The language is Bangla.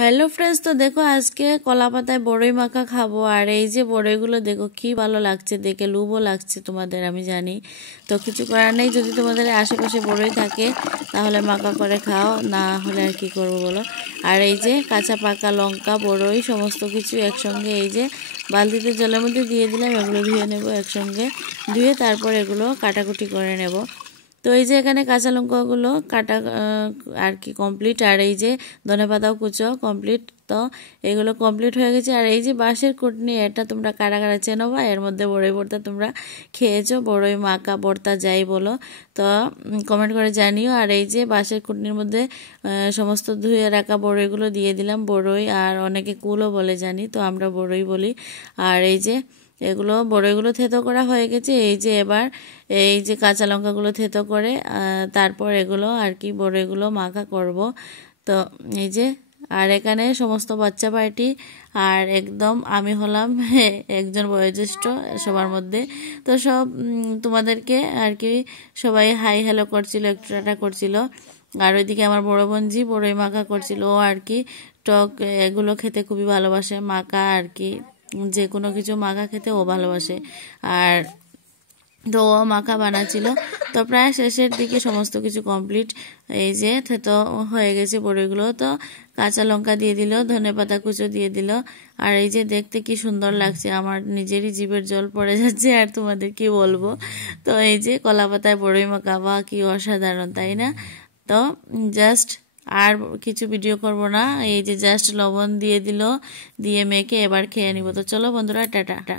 হ্যালো ফ্রেন্ডস, তো দেখো আজকে কলা পাতায় বড়ই মাখা খাবো। আর এই যে বড়ইগুলো দেখো কি ভালো লাগছে, দেখে লুভও লাগছে তোমাদের, আমি জানি। তো কিছু করার নেই, যদি তোমাদের আশেপাশে বড়ই থাকে তাহলে মাখা করে খাও, না হলে আর কি করবো বলো। আর এই যে কাঁচা পাকা লঙ্কা, বড়ই সমস্ত কিছু একসঙ্গে এই যে বালতিতে জলের মধ্যে দিয়ে দিলাম। এগুলো ধুয়ে নেব একসঙ্গে, ধুয়ে তারপর এগুলো কাটাকুটি করে নেব। তো এই যে এখানে কাঁচা লঙ্কাগুলো কাটা আর কি কমপ্লিট, আর এই যে ধনেপাতাও কুচো কমপ্লিট। তো এগুলো কমপ্লিট হয়ে গেছে। আর এই যে বাঁশের কুটনি, এটা তোমরা কারা কারা চেনো বা এর মধ্যে বড়ই ভর্তা তোমরা খেয়েছো, বড়ই মাখা ভর্তা যাই বলো, তো কমেন্ট করে জানিও। আর এই যে বাঁশের কুটনির মধ্যে সমস্ত ধুয়ে রাখা বড়ইগুলো দিয়ে দিলাম। বড়ই আর অনেকে কুলও বলে জানি, তো আমরা বড়ই বলি। আর এই যে এগুলো বড়ইগুলো থেতো করা হয়ে গেছে। এই যে এবার এই যে কাঁচা লঙ্কাগুলো থেতো করে তারপর এগুলো আর কি বড়ইগুলো মাখা করব। তো এই যে আর এখানে সমস্ত বাচ্চা পার্টি, আর একদম আমি হলাম একজন বয়োজ্যেষ্ঠ সবার মধ্যে। তো সব তোমাদেরকে আর কি সবাই হাই হ্যালো করছিল, একটু টাটা করছিল। আর ওইদিকে আমার বড় বোনজি বড়ই মাখা করছিল। ও আর কি টক এগুলো খেতে খুবই ভালোবাসে, মাখা আর কি যে কোনো কিছু মাখা খেতে ও ভালোবাসে। আর তো ও মাখা বানাচ্ছিল। তো প্রায় শেষের দিকে সমস্ত কিছু কমপ্লিট। এই যে থেতো হয়ে গেছে বড়িগুলো। তো কাঁচা লঙ্কা দিয়ে দিল, ধনেপাতা কুচো দিয়ে দিল। আর এই যে দেখতে কি সুন্দর লাগছে, আমার নিজেরই জিভের জল পড়ে যাচ্ছে, আর তোমাদের কি বলবো। তো এই যে কলা পাতায় বড়ই মাখা, বা কি অসাধারণ, তাই না? তো জাস্ট আর কিছু ভিডিও করব না, এই যে জাস্ট লবণ দিয়ে দিল, দিয়ে মেখে এবার খেয়ে নিব। তো চলো বন্ধুরা, টাটা।